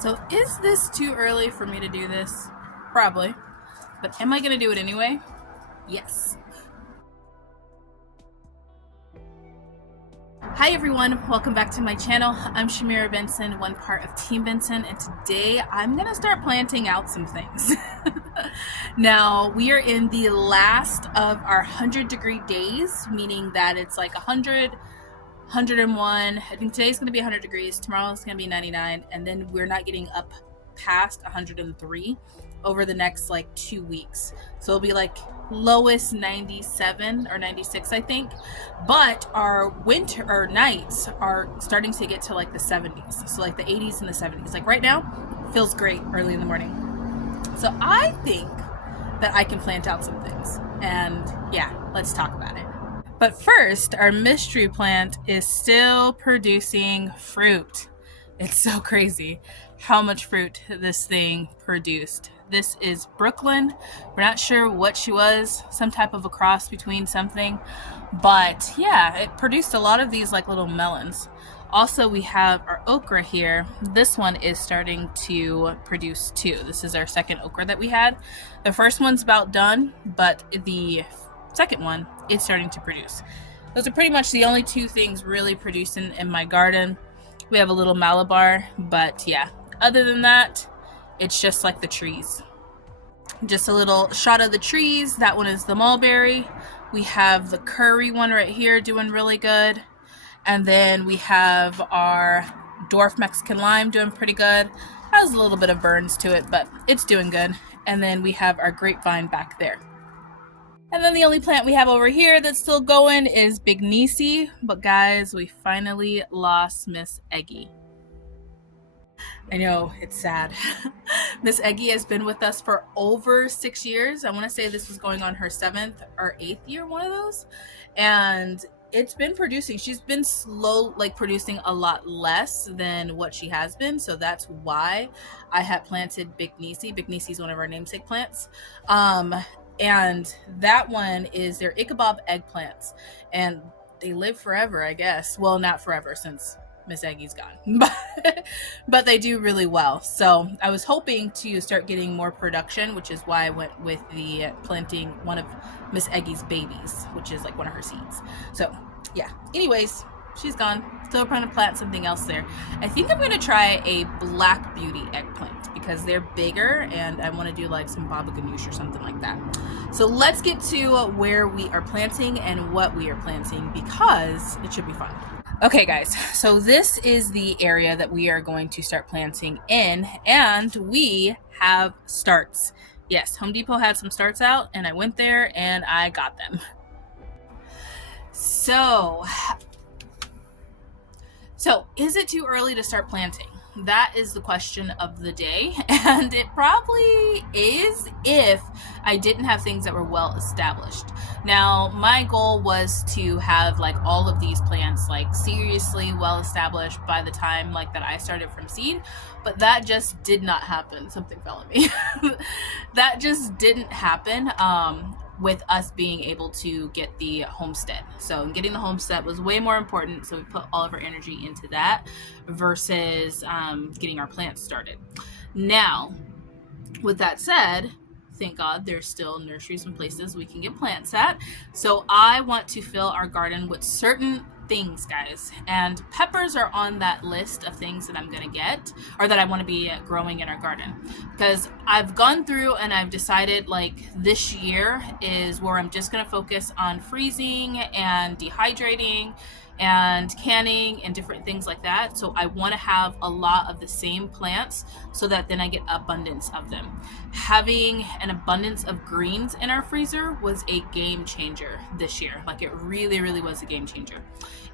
So is this too early for me to do this? Probably. But am I going to do it anyway? Yes. Hi everyone, welcome back to my channel. I'm Shamira Benson, one part of Team Benson, and today I'm going to start planting out some things. Now, we are in the last of our 100-degree days, meaning that it's like 100, 101. I think today's going to be 100 degrees, tomorrow's going to be 99, and then we're not getting up past 103 over the next like 2 weeks. So it'll be like lowest 97 or 96, I think. But our winter or nights are starting to get to like the 70s. So like the 80s and the 70s. Like right now, feels great early in the morning. So I think that I can plant out some things. And yeah, let's talk about it. But first, our mystery plant is still producing fruit. It's so crazy how much fruit this thing produced. This is Brooklyn. We're not sure what she was, some type of a cross between something. But yeah, it produced a lot of these like little melons. Also, we have our okra here. This one is starting to produce too. This is our second okra that we had. The first one's about done, but the second one is starting to produce. Those are pretty much the only two things really producing in my garden. We have a little Malabar, but yeah, other than that, it's just like the trees. Just a little shot of the trees. That one is the mulberry. We have the curry one right here doing really good. And then we have our dwarf Mexican lime doing pretty good. Has a little bit of burns to it, but it's doing good. And then we have our grapevine back there. And then the only plant we have over here that's still going is Big Nisi. But guys, we finally lost Miss Eggy. I know, it's sad. Miss Eggy has been with us for over 6 years. I want to say this was going on her 7th or 8th year, one of those. And it's been producing. She's been slow, like producing a lot less than what she has been. So that's why I had planted Big Nisi. Big Nisi is one of our namesake plants. And that one is their Ichabod eggplants. And they live forever, I guess. Well, not forever since Miss Eggy's gone, but they do really well. So I was hoping to start getting more production, which is why I went with the planting one of Miss Eggy's babies, which is like one of her seeds. So yeah, anyways, she's gone. Still trying to plant something else there. I think I'm going to try a Black Beauty eggplant because they're bigger and I want to do like some baba ganoush or something like that. So let's get to where we are planting and what we are planting because it should be fun. Okay guys, so this is the area that we are going to start planting in, and we have starts. Yes, Home Depot had some starts out and I went there and I got them. So is it too early to start planting? That is the question of the day, and it probably is if I didn't have things that were well established. Now, my goal was to have like all of these plants like seriously well established by the time like that I started from seed, but that just did not happen. Something fell on me. That just didn't happen. With us being able to get the homestead. So getting the homestead was way more important, so we put all of our energy into that versus getting our plants started. Now, with that said, thank God there's still nurseries and places we can get plants at. So I want to fill our garden with certain things, guys, and peppers are on that list of things that I'm gonna get or that I want to be growing in our garden, because I've gone through and I've decided like this year is where I'm just gonna focus on freezing and dehydrating and canning and different things like that. So I want to have a lot of the same plants so that then I get abundance of them. Having an abundance of greens in our freezer was a game changer this year. Like it really, really was a game changer.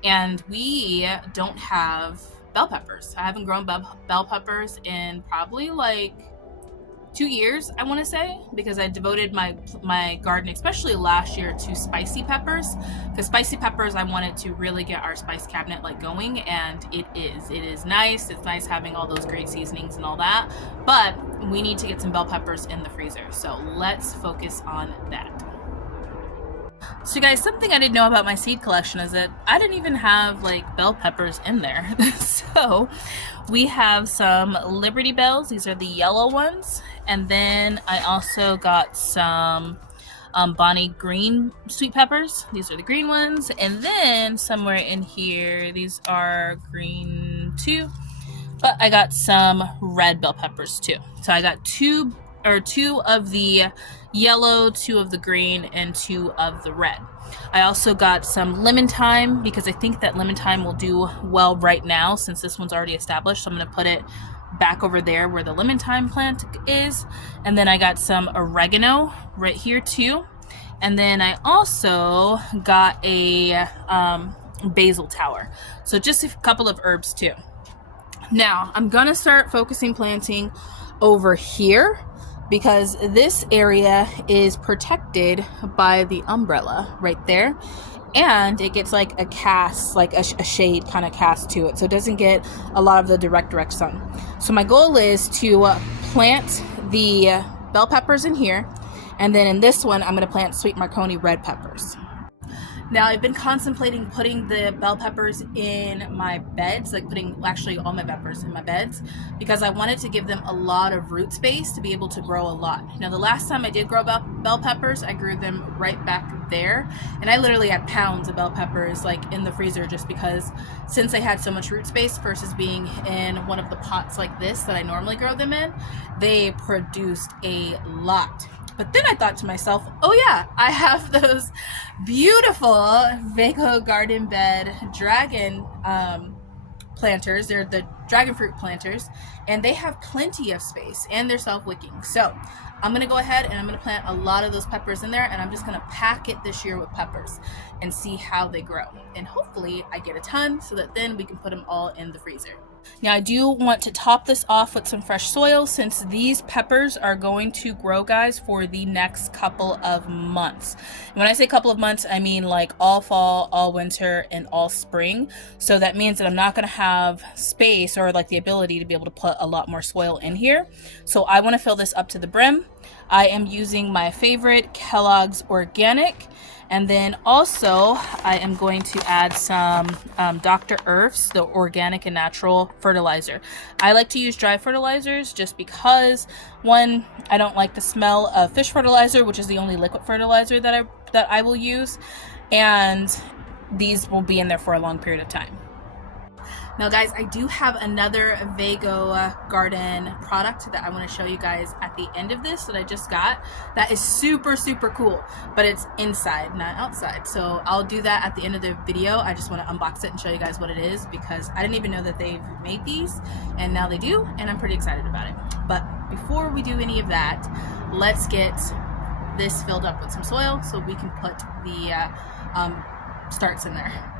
And we don't have bell peppers. I haven't grown bell peppers in probably like 2 years, I want to say, because I devoted my garden, especially last year, to spicy peppers. Because spicy peppers, I wanted to really get our spice cabinet like going, and it is nice. It's nice having all those great seasonings and all that, but we need to get some bell peppers in the freezer. So let's focus on that. So you guys, something I didn't know about my seed collection is that I didn't even have like bell peppers in there. So we have some Liberty Bells. These are the yellow ones. And then I also got some Bonnie green sweet peppers. These are the green ones. And then somewhere in here, these are green too. But I got some red bell peppers too. So I got two of the yellow, 2 of the green, and 2 of the red. I also got some lemon thyme because I think that lemon thyme will do well right now since this one's already established. So I'm going to put it back over there where the lemon thyme plant is. And then I got some oregano right here too. And then I also got a basil tower. So just a couple of herbs too. Now I'm gonna start focusing planting over here because this area is protected by the umbrella right there, and it gets like a cast, like a shade kind of cast to it, so it doesn't get a lot of the direct sun. So my goal is to plant the bell peppers in here, and then in this one I'm going to plant sweet Marconi red peppers. Now I've been contemplating putting the bell peppers in my beds, like putting actually all my peppers in my beds, because I wanted to give them a lot of root space to be able to grow a lot. Now the last time I did grow bell peppers, I grew them right back there, and I literally had pounds of bell peppers like in the freezer just because since they had so much root space versus being in one of the pots like this that I normally grow them in, they produced a lot. But then I thought to myself, oh yeah, I have those beautiful Vego garden bed dragon planters. They're the dragon fruit planters, and they have plenty of space and they're self-wicking. So I'm gonna go ahead and I'm gonna plant a lot of those peppers in there, and I'm just gonna pack it this year with peppers and see how they grow. And hopefully I get a ton so that then we can put them all in the freezer. Now I do want to top this off with some fresh soil since these peppers are going to grow, guys, for the next couple of months. And when I say couple of months, I mean like all fall, all winter, and all spring. So that means that I'm not going to have space or like the ability to be able to put a lot more soil in here. So I want to fill this up to the brim. I am using my favorite Kellogg's Organic. And then also I am going to add some Dr. Earth's, the organic and natural fertilizer. I like to use dry fertilizers just because, one, I don't like the smell of fish fertilizer, which is the only liquid fertilizer that I will use, and these will be in there for a long period of time. Now guys, I do have another Vego garden product that I want to show you guys at the end of this that I just got that is super cool, but it's inside, not outside. So I'll do that at the end of the video. I just want to unbox it and show you guys what it is because I didn't even know that they've made these, and now they do, and I'm pretty excited about it. But before we do any of that, let's get this filled up with some soil so we can put the starts in there.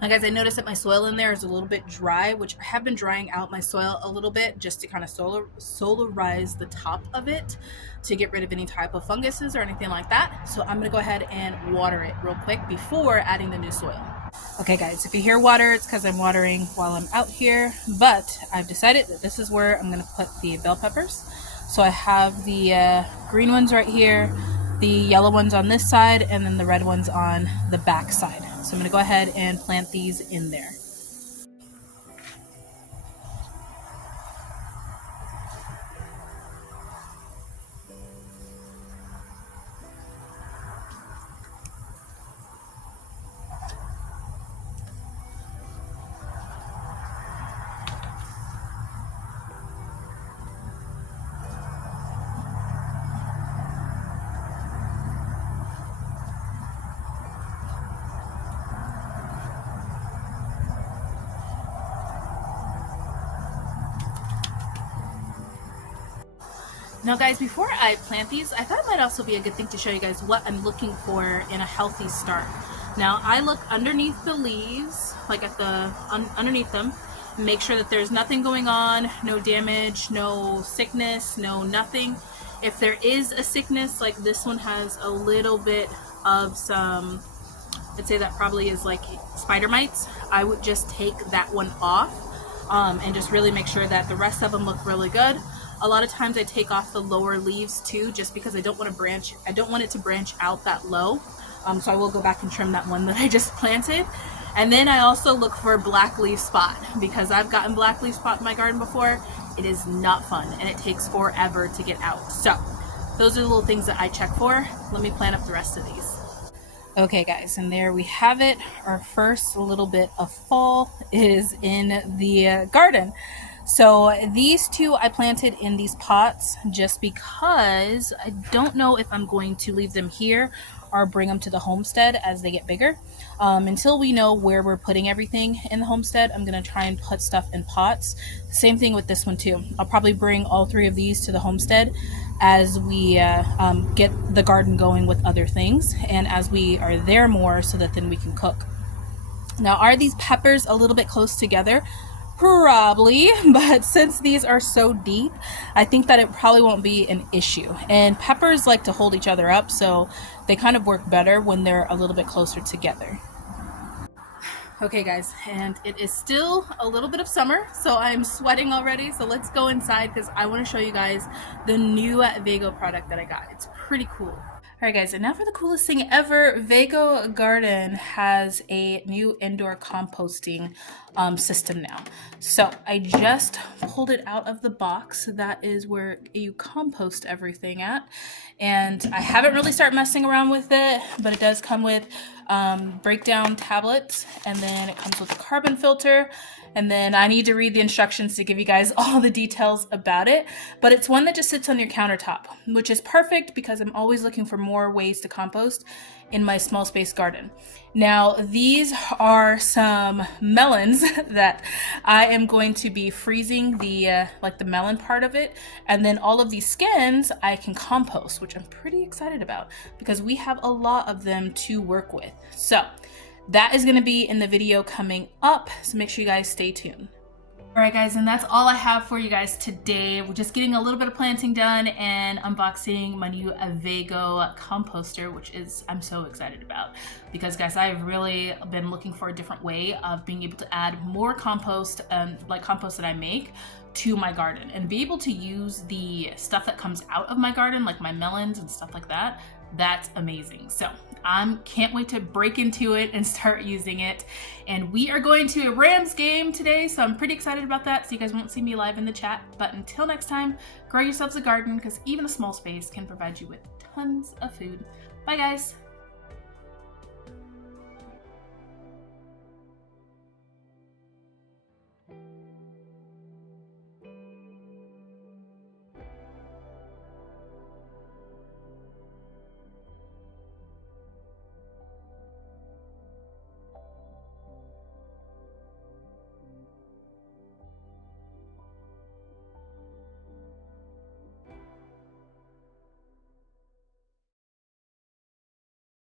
Now guys, I noticed that my soil in there is a little bit dry, which I have been drying out my soil a little bit just to kind of solarize the top of it to get rid of any type of funguses or anything like that. So I'm gonna go ahead and water it real quick before adding the new soil. Okay guys, if you hear water, it's because I'm watering while I'm out here, but I've decided that this is where I'm gonna put the bell peppers. So I have the green ones right here, the yellow ones on this side, and then the red ones on the back side. So I'm going to go ahead and plant these in there. Now guys, before I plant these, I thought it might also be a good thing to show you guys what I'm looking for in a healthy start. Now I look underneath the leaves, like at the underneath them, make sure that there's nothing going on, no damage, no sickness, no nothing. If there is a sickness, like this one has a little bit of some, I'd say that probably is like spider mites, I would just take that one off and just really make sure that the rest of them look really good. A lot of times I take off the lower leaves too, just because I don't want it to branch out that low. So I will go back and trim that one that I just planted. And then I also look for a black leaf spot, because I've gotten black leaf spot in my garden before. It is not fun and it takes forever to get out. So those are the little things that I check for. Let me plant up the rest of these. Okay guys, and there we have it. Our first little bit of fall is in the garden. So these two I planted in these pots just because I don't know if I'm going to leave them here or bring them to the homestead as they get bigger. Until we know where we're putting everything in the homestead, I'm going to try and put stuff in pots. Same thing with this one too. I'll probably bring all three of these to the homestead as we get the garden going with other things, and as we are there more, so that then we can cook. Now, are these peppers a little bit close together? Probably, but since these are so deep, I think that it probably won't be an issue. And peppers like to hold each other up, so they kind of work better when they're a little bit closer together. Okay guys, and it is still a little bit of summer, so I'm sweating already. So let's go inside because I want to show you guys the new Vego product that I got. It's pretty cool. Alright guys, and now for the coolest thing ever. Vego Garden has a new indoor composting system now. So I just pulled it out of the box. That is where you compost everything at. And I haven't really started messing around with it, but it does come with breakdown tablets, and then it comes with a carbon filter. And then I need to read the instructions to give you guys all the details about it. But it's one that just sits on your countertop, which is perfect because I'm always looking for more ways to compost in my small space garden. Now, these are some melons that I am going to be freezing the like the melon part of it, and then all of these skins I can compost, which I'm pretty excited about because we have a lot of them to work with. So that is going to be in the video coming up, so make sure you guys stay tuned. Alright guys, and that's all I have for you guys today. We're just getting a little bit of planting done and unboxing my new Vego Composter, which is I'm so excited about, because guys, I've really been looking for a different way of being able to add more compost, like compost that I make, to my garden, and be able to use the stuff that comes out of my garden, like my melons and stuff like that. That's amazing. So I can't wait to break into it and start using it. And we are going to a Rams game today, so I'm pretty excited about that. So you guys won't see me live in the chat, but until next time, grow yourselves a garden, because even a small space can provide you with tons of food. Bye guys.